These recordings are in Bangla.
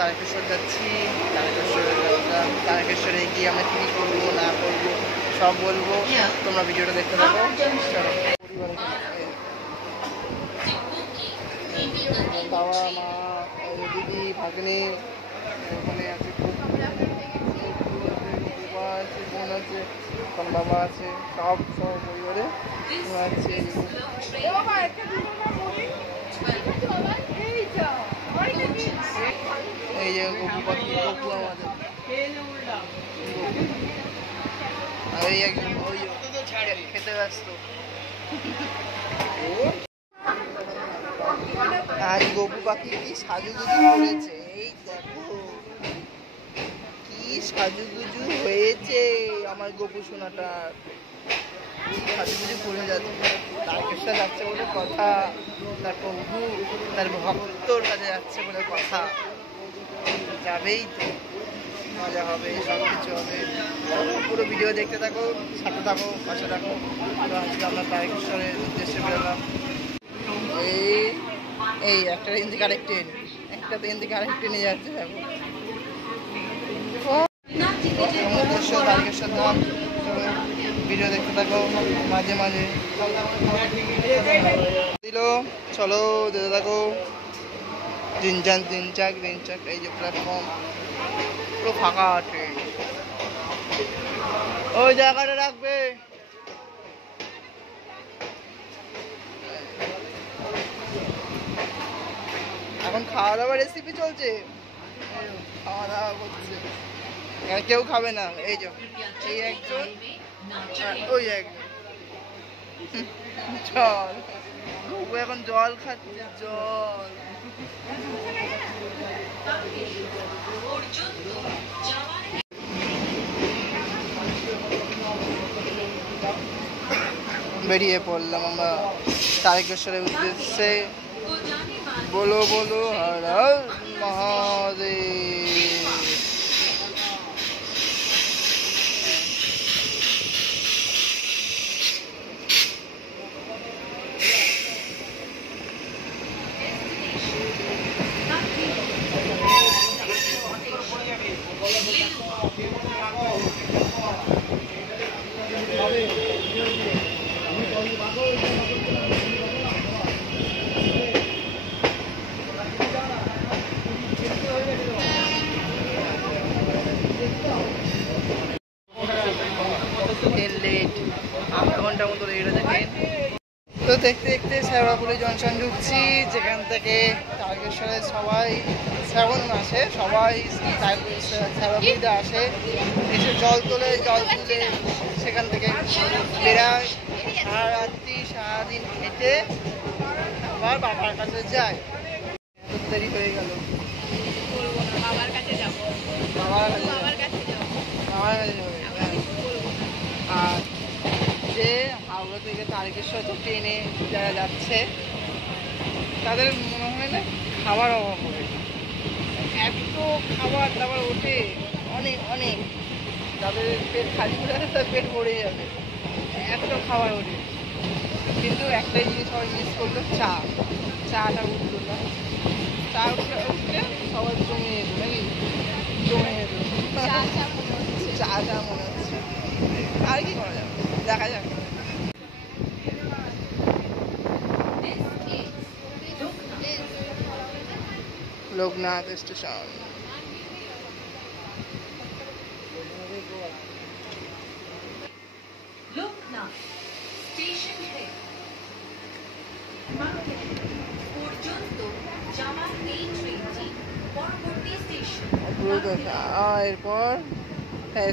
তারকেশ্বর যাচ্ছি। তারকেশ্বরে গিয়ে আমরা কী করবো না করবো সব বলবো, তোমরা ভিডিওটা দেখতে থাকো। চলো, বাবা মা দিদি ভাগ্নে ওখানে আছে, আছে বোন আছে, ওখানে বাবা আছে, সব পরিবারে আছে। এই যে গপু পাখি, গপু আমাদের এই একজন ওই খেতে ব্যস্ত। আজ গপু পাখি কি সাজুগুজু করেছে, এই দেখো কি সাজুগুজু হয়েছে আমার গপু সোনাটার, সাজুগুজু করে যাচ্ছে। তারকেশ্বর যাচ্ছে বলে কথা, তার প্রভু তার ভক্তর কাছে যাচ্ছে বলে কথা, যাবেই তো, মজা হবে, সব কিছু হবে। পুরো ভিডিও দেখতে থাকো, সাথে থাকো, পাশে থাকো। তো আজকে আমরা তারকেশ্বরের উদ্দেশ্যে বেরোলাম। এই একটা ট্রেন থেকে আরেক ট্রেন, একটা ট্রেন থেকে আরেক ট্রেনে যাচ্ছে। দেখো উদ্দেশ্য তারকেশ্বর ধাম, ভিডিও দেখতে থাকো মাঝে মাঝে দিল। চলো যেতে থাকো, তিন চাক। এই যে প্ল্যাটফর্ম পুরো ফাঁকা ট্রেন, ওই জায়গাটা রাখবে। এখন খাওয়া দাওয়ার রেসিপি চলছে, খাওয়া দাওয়া করছে, কেউ খাবে না। এই যে এই একজন, ওই একজন জল, এখন জল খাচ্ছে, জল। বেরিয়ে পড়লাম আমরা তারকেশ্বরের উদ্দেশ্যে। বলো বলো হর হর মহাদেব। তো দেখতে দেখতে শ্যাওড়াফুলি জংশন ঢুকছি, যেখান থেকে তারকেশ্বরের সবাই শ্রাবণ মাসে সবাই শ্যাওড়াফুলিতে আসে, এসে জল তুলে সেখান থেকে বেড়ায়, সারারাত্রি সারাদিন হেঁটে আবার বাবার কাছে যায়। দেরি হয়ে গেল, বাবার কাছে যাবো। আর যে হাওড়া থেকে তারকেশ্বর ট্রেনে যারা যাচ্ছে তাদের মনে হয় না খাবার অভাব হবে, এত খাবার দাবার ওঠে, অনেক যাদের পেট খালি করে যাবে তাদের পেট ভরে যাবে, এত খাবার ওঠে। কিন্তু একটাই জিনিস সবাই মিস করলো, চাটা উঠলো না। চা উঠলে সবাই জমে যেত, নাকি জমে যেত, চা মনে হচ্ছে। আর কি করা যাবে, দেখা যাক। लोकनाथ स्टेशन। लोकनाथ स्टेशन है পর্যন্ত যাওয়ার এই ট্রেনটি পরবর্তী স্টেশন এরপর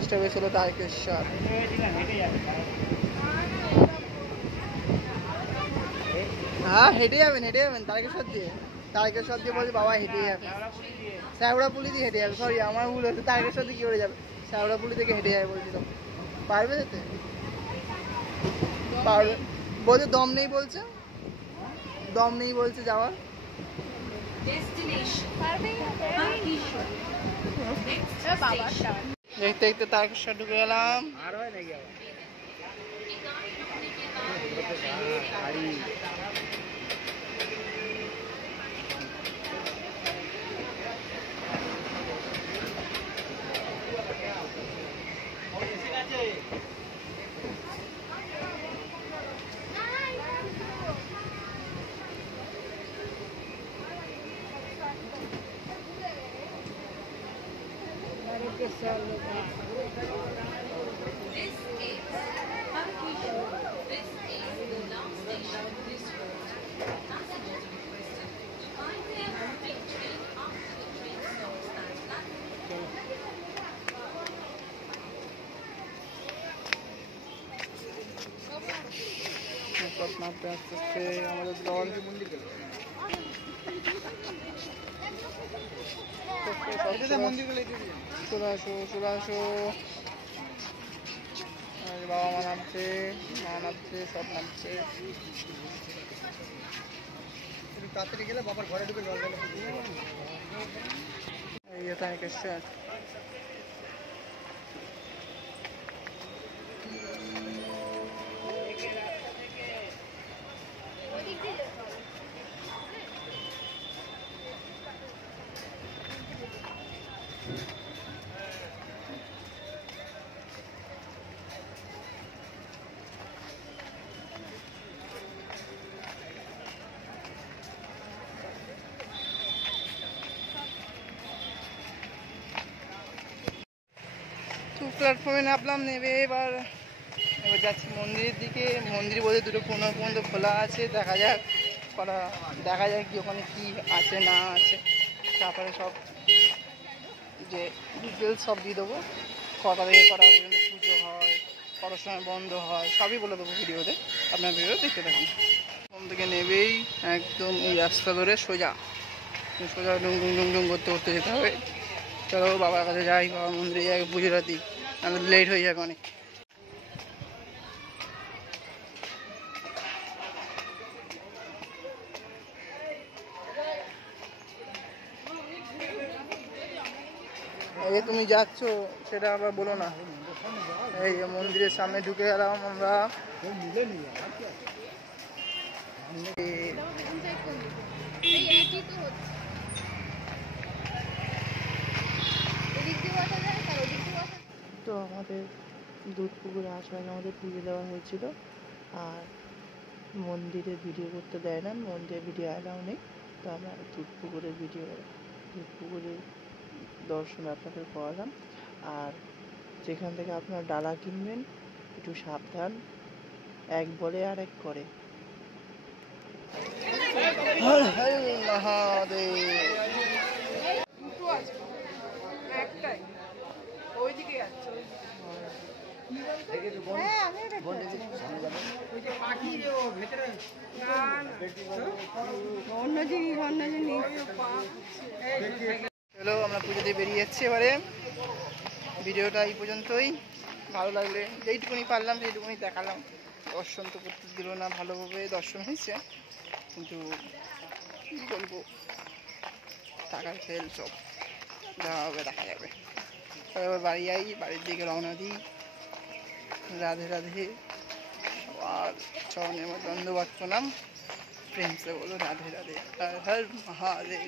স্টপেজ হলো তারকেশ্বর। হ্যাঁ হেঁটে যাবেন তারকেশ্বর দিয়ে বলছে বাবা হেঁটে যাবে, শ্যাওড়াফুলি দিয়ে হেঁটে যাবে। সরি আমার ভুল হচ্ছে, তারকেশ্বর দিয়ে কি করে যাবে, শ্যাওড়াফুলি থেকে হেঁটে যাবে বলছিল। পারবে যেতে? পারবে বলছে, দম নেই বলছে যাওয়ার। দেখতে দেখতে তারকেশ্বর ঢুকে গেলাম। This is Harkishu. This is the last station of this route. Passengers are requested to kindly take train after the train stops at platform. সব নামতে আস্তে আস্তে আমাদের দল চলে আসো চলে আসো। বাবা মা নামছে, মা নামছে, সব নামছে। তাড়াতাড়ি গেলে বাবার ঘরে ঢুকে জল ঢালে। এই তারিখের তো প্ল্যাটফর্মে নামলাম, নেবে এবার যাচ্ছি মন্দিরের দিকে। মন্দির বলতে 2:15 পর্যন্ত খোলা আছে, দেখা যাক কি ওখানে কি আছে না আছে। তারপরে সব যে ডিটেলস সব দিয়ে দেবো, কটা থেকে কটা পর্যন্ত পুজো হয়, কটার সময় বন্ধ হয়, সবই বলে দেবো ভিডিওতে। আপনার ভিডিও দেখতে থাকুন। ওখান থেকে নেবেই একদম এই রাস্তা ধরে সোজা ডুং ডুং ডুং ডুং করতে করতে যেতে হবে। চলো বাবার কাছে যাই, বাবার মন্দিরে যাই, পুজোটা দিই, নাহলে লেট হয়ে যাবে অনেক। এই তুমি যাচ্ছ সেটা আবার বলো না। এই যে মন্দিরের সামনে ঢুকে গেলাম আমরা। তো আমাদের দুধপুকুরে আসার আমাদের পুজো দেওয়া হয়েছিল, আর মন্দিরে ভিডিও করতে দেয় না, মন্দিরে ভিডিও অ্যালাউ নেই। তো আমরা দুধপুকুরের দর্শন আপনাদের করালাম। আর যেখান থেকে আপনারা ডালা কিনবেন একটু সাবধান, এক বলে আর এক করে। হর হর মহাদেব। চলো আমরা পুজো দিয়ে বেরিয়ে যাচ্ছি এবারে। ভিডিওটা এই পর্যন্তই। ভালো লাগলে যেইটুকুনি পারলাম সেইটুকুনি দেখালাম। দর্শন তো করতে দিল না, ভালোভাবে দর্শন হয়েছে, কিন্তু কী বলবো, টাকার খেল সব, যা হবে দেখা যাবে। এবার বাড়ি যাই, বাড়ির দিকে রওনা দিই। রাধে রাধে। সবার চরণে আমার দণ্ডবাদ প্রণাম। প্রেম সে বলো রাধে রাধে, হর হর মহাদেব।